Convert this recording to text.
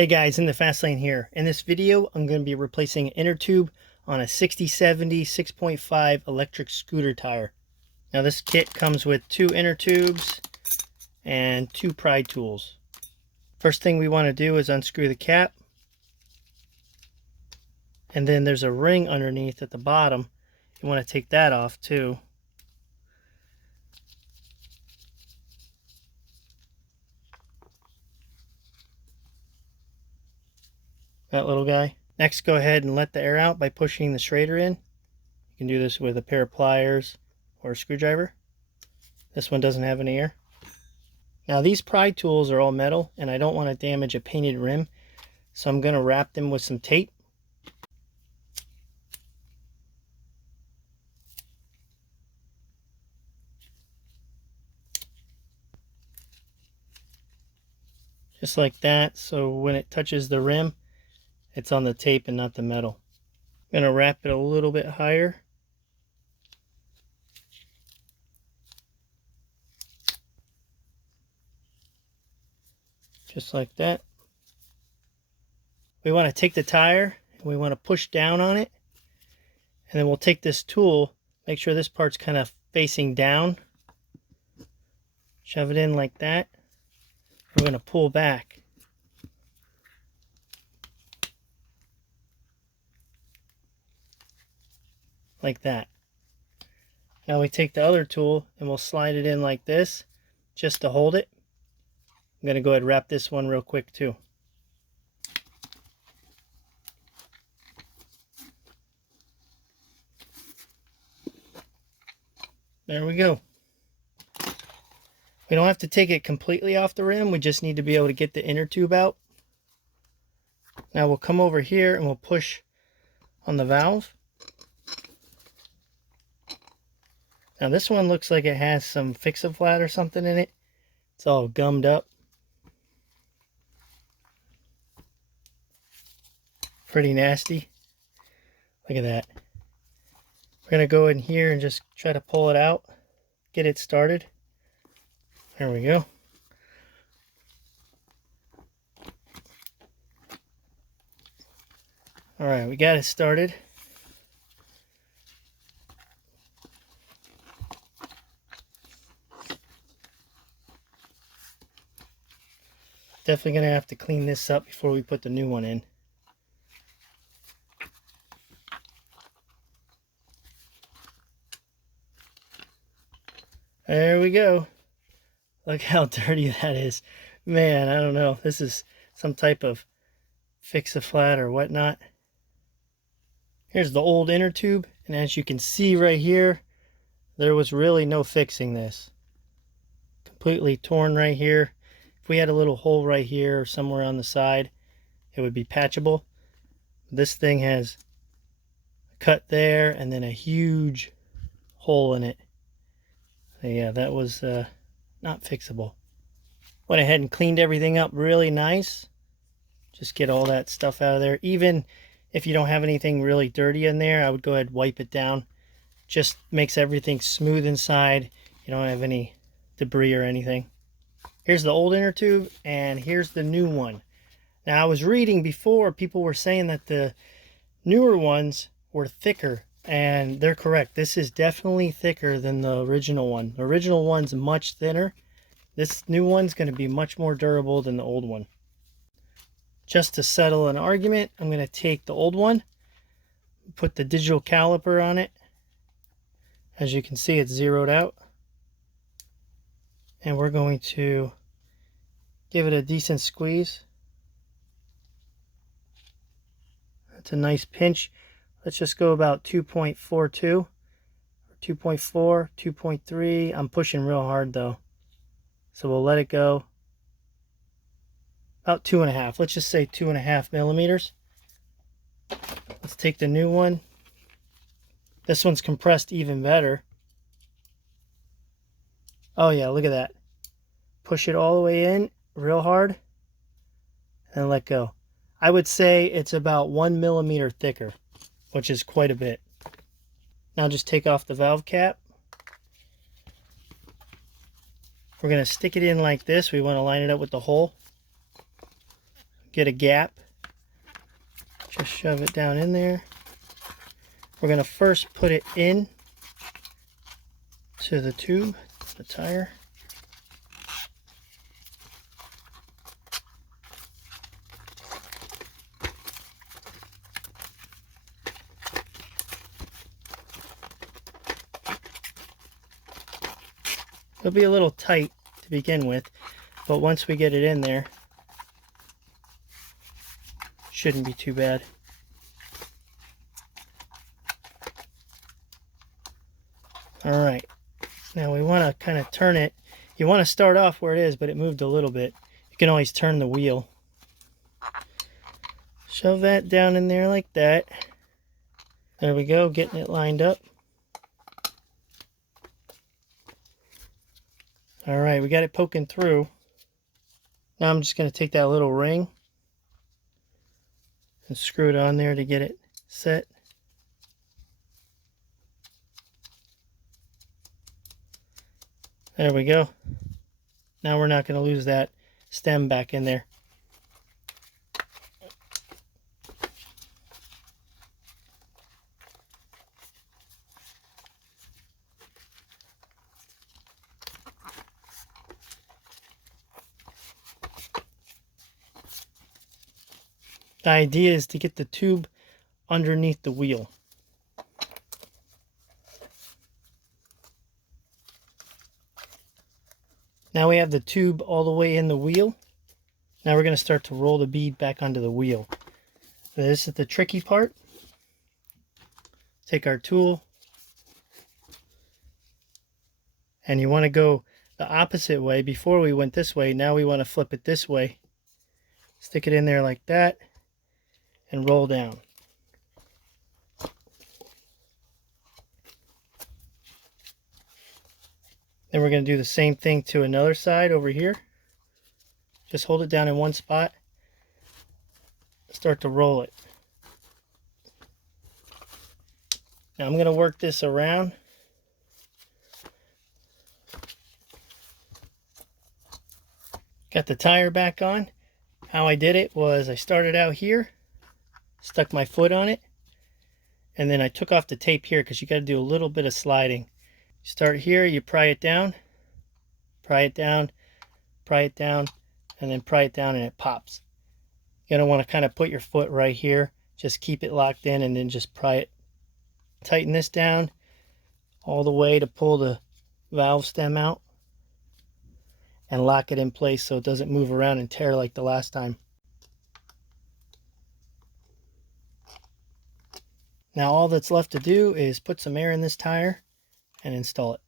Hey guys, in the fast lane here. In this video, I'm going to be replacing an inner tube on a 6070 6.5 electric scooter tire. Now this kit comes with 2 inner tubes and 2 pry tools. First thing we want to do is unscrew the cap. And then there's a ring underneath at the bottom. You want to take that off too. That little guy. Next, go ahead and let the air out by pushing the Schrader in. You can do this with a pair of pliers or a screwdriver. This one doesn't have any air. Now these pry tools are all metal and I don't want to damage a painted rim, so I'm going to wrap them with some tape. Just like that, so when it touches the rim, it's on the tape and not the metal. I'm going to wrap it a little bit higher. Just like that. We want to take the tire and we want to push down on it. And then we'll take this tool, make sure this part's kind of facing down. Shove it in like that. We're going to pull back. Like that. Now we take the other tool and we'll slide it in like this just to hold it. I'm going to go ahead and wrap this one real quick too. There we go. We don't have to take it completely off the rim. We just need to be able to get the inner tube out. Now we'll come over here and we'll push on the valve. Now this one looks like it has some fix-a-flat or something in it. It's all gummed up. Pretty nasty. Look at that. We're going to go in here and just try to pull it out. Get it started. There we go. Alright, we got it started. Definitely going to have to clean this up before we put the new one in. There we go. Look how dirty that is. Man, I don't know. This is some type of fix-a-flat or whatnot. Here's the old inner tube. And as you can see right here, there was really no fixing this. Completely torn right here. If we had a little hole right here or somewhere on the side, it would be patchable. This thing has a cut there and then a huge hole in it. So yeah, that was not fixable. Went ahead and cleaned everything up really nice. Just get all that stuff out of there. Even if you don't have anything really dirty in there, I would go ahead and wipe it down. Just makes everything smooth inside. You don't have any debris or anything. Here's the old inner tube and here's the new one. Now I was reading before, people were saying that the newer ones were thicker. And they're correct. This is definitely thicker than the original one. The original one's much thinner. This new one's going to be much more durable than the old one. Just to settle an argument, I'm going to take the old one, put the digital caliper on it. As you can see, it's zeroed out. And we're going to give it a decent squeeze. That's a nice pinch. Let's just go about 2.42 or 2.4, 2.3. I'm pushing real hard though. So we'll let it go. About 2.5. Let's just say 2.5 millimeters. Let's take the new one. This one's compressed even better. Oh yeah, look at that. Push it all the way in real hard and let go. I would say it's about 1 millimeter thicker, which is quite a bit. Now just take off the valve cap. We're going to stick it in like this. We want to line it up with the hole. get a gap. Just shove it down in there. We're going to first put it in to the tube, the tire. It'll be a little tight to begin with, but once we get it in there, shouldn't be too bad. Alright, now we want to kind of turn it. You want to start off where it is, but it moved a little bit. You can always turn the wheel. Shove that down in there like that. There we go, getting it lined up. Alright, we got it poking through. Now I'm just going to take that little ring and screw it on there to get it set. There we go. Now we're not going to lose that stem back in there. The idea is to get the tube underneath the wheel. Now we have the tube all the way in the wheel. Now we're going to start to roll the bead back onto the wheel. This is the tricky part. Take our tool, and you want to go the opposite way. Before we went this way, now we want to flip it this way. Stick it in there like that and roll down. Then we're going to do the same thing to another side over here. Just hold it down in one spot. Start to roll it. Now I'm going to work this around. Got the tire back on. How I did it was I started out here, stuck my foot on it, and then I took off the tape here because you got to do a little bit of sliding. Start here, you pry it down, pry it down, pry it down, and then pry it down and it pops. You're going to want to kind of put your foot right here, just keep it locked in and then just pry it. Tighten this down all the way to pull the valve stem out and lock it in place so it doesn't move around and tear like the last time. Now all that's left to do is put some air in this tire and install it.